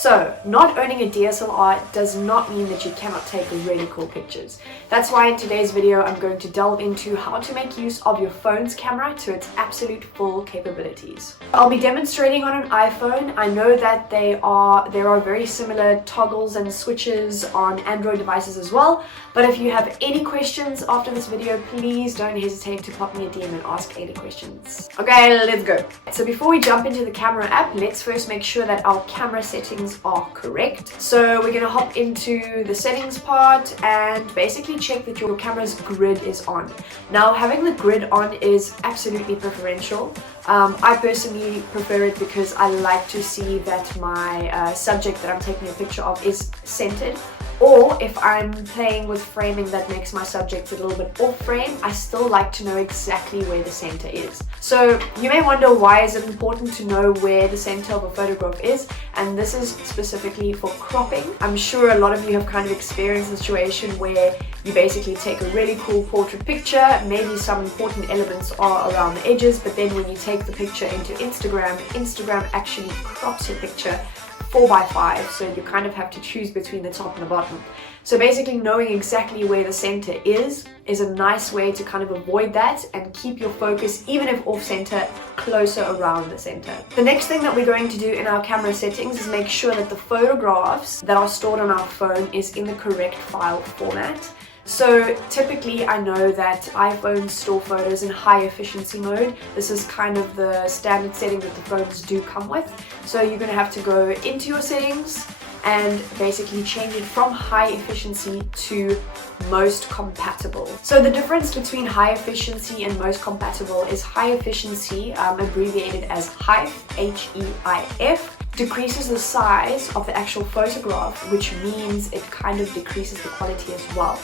So, not owning a DSLR does not mean that you cannot take really cool pictures. That's why in today's video I'm going to delve into how to make use of your phone's camera to its absolute full capabilities. I'll be demonstrating on an iPhone. I know that there are very similar toggles and switches on Android devices as well, but if you have any questions after this video, please don't hesitate to pop me a DM and ask any questions. Okay, let's go. So before we jump into the camera app, let's first make sure that our camera settings are correct. So we're going to hop into the settings part and basically check that your camera's grid is on. Now, having the grid on is absolutely preferential. I personally prefer it because I like to see that my subject that I'm taking a picture of is centered. Or if I'm playing with framing that makes my subject a little bit off frame, I still like to know exactly where the center is. So you may wonder, why is it important to know where the center of a photograph is? And this is specifically for cropping. I'm sure a lot of you have kind of experienced a situation where you basically take a really cool portrait picture, maybe some important elements are around the edges, but then when you take the picture into Instagram actually crops your picture 4x5, so you kind of have to choose between the top and the bottom. So basically knowing exactly where the center is a nice way to kind of avoid that and keep your focus, even if off center, closer around the center. The next thing that we're going to do in our camera settings is make sure that the photographs that are stored on our phone is in the correct file format. So typically I know that iPhones store photos in high efficiency mode. This is kind of the standard setting that the phones do come with. So you're going to have to go into your settings and basically change it from high efficiency to most compatible. So the difference between high efficiency and most compatible is high efficiency, abbreviated as HEIF, H-E-I-F, decreases the size of the actual photograph, which means it kind of decreases the quality as well.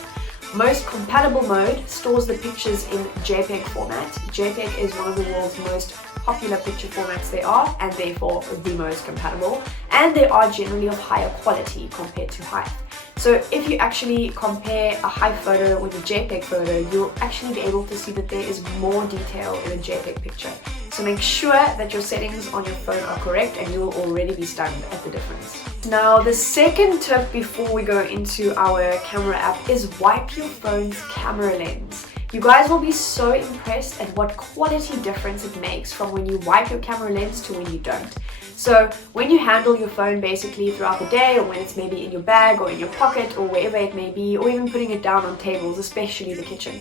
Most compatible mode stores the pictures in JPEG format. JPEG is one of the world's most popular picture formats there are, and therefore the most compatible, and they are generally of higher quality compared to HEIF. So if you actually compare a HEIF photo with a JPEG photo, you'll actually be able to see that there is more detail in a JPEG picture. So make sure that your settings on your phone are correct and you will already be stunned at the difference. Now, the second tip before we go into our camera app is wipe your phone's camera lens. You guys will be so impressed at what quality difference it makes from when you wipe your camera lens to when you don't. So when you handle your phone basically throughout the day, or when it's maybe in your bag or in your pocket or wherever it may be, or even putting it down on tables, especially the kitchen,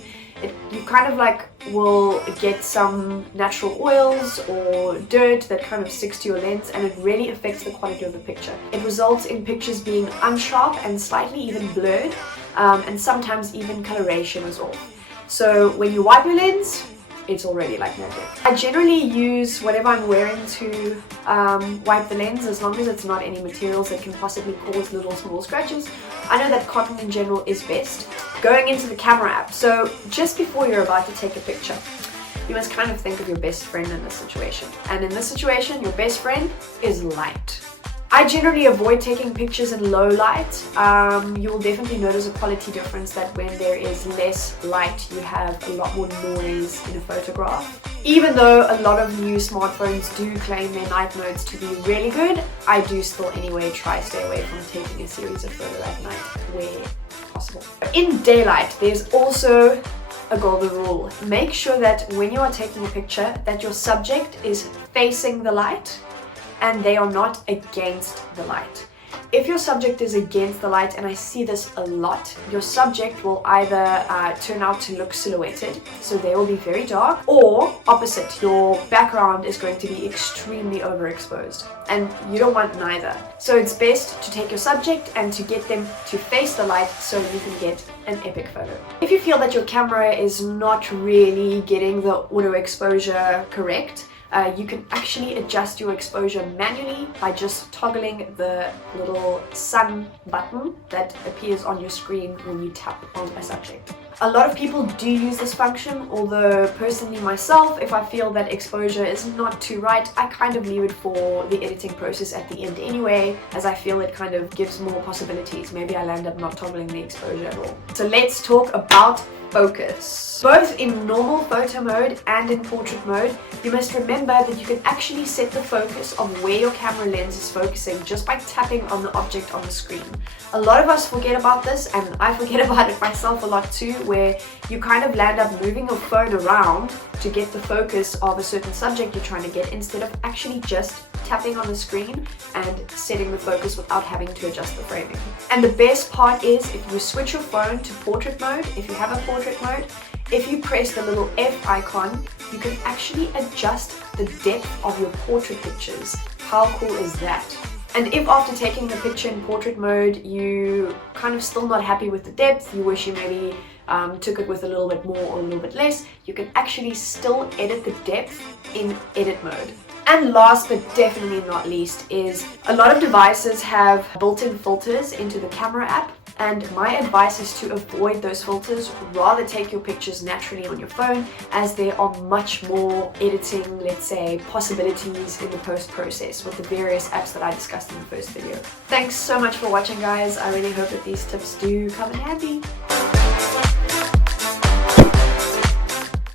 you kind of like will get some natural oils or dirt that kind of sticks to your lens, and it really affects the quality of the picture. It results in pictures being unsharp and slightly even blurred, and sometimes even coloration is off. So when you wipe your lens, it's already like magic. I generally use whatever I'm wearing to wipe the lens, as long as it's not any materials that can possibly cause little small scratches. I know that cotton in general is best. Going into the camera app, so just before you're about to take a picture, you must kind of think of your best friend in this situation. And in this situation, your best friend is light. I generally avoid taking pictures in low light. You will definitely notice a quality difference that when there is less light, you have a lot more noise in a photograph. Even though a lot of new smartphones do claim their night modes to be really good, I do still anyway try to stay away from taking a series of photos at night where possible. In daylight, there's also a golden rule. Make sure that when you are taking a picture that your subject is facing the light and they are not against the light. If your subject is against the light, and I see this a lot, your subject will either turn out to look silhouetted, so they will be very dark, or opposite, your background is going to be extremely overexposed, and you don't want neither. So it's best to take your subject and to get them to face the light so you can get an epic photo. If you feel that your camera is not really getting the auto exposure correct, you can actually adjust your exposure manually by just toggling the little sun button that appears on your screen when you tap on a subject. A lot of people do use this function, although personally myself, if I feel that exposure is not too right, I kind of leave it for the editing process at the end anyway, as I feel it kind of gives more possibilities. Maybe I'll end up not toggling the exposure at all. So let's talk about focus. Both in normal photo mode and in portrait mode, you must remember that you can actually set the focus of where your camera lens is focusing just by tapping on the object on the screen. A lot of us forget about this, and I forget about it myself a lot too, where you kind of land up moving your phone around to get the focus of a certain subject you're trying to get, instead of actually just tapping on the screen and setting the focus without having to adjust the framing. And the best part is, if you switch your phone to portrait mode, if you have a portrait mode, if you press the little F icon, you can actually adjust the depth of your portrait pictures. How cool is that? And if after taking the picture in portrait mode, you kind of still not happy with the depth, you wish you maybe took it with a little bit more or a little bit less, you can actually still edit the depth in edit mode. And last but definitely not least is, a lot of devices have built-in filters into the camera app, and my advice is to avoid those filters. Rather take your pictures naturally on your phone, as there are much more editing, let's say, possibilities in the post process with the various apps that I discussed in the first video. Thanks so much for watching, guys. I really hope that these tips do come in handy.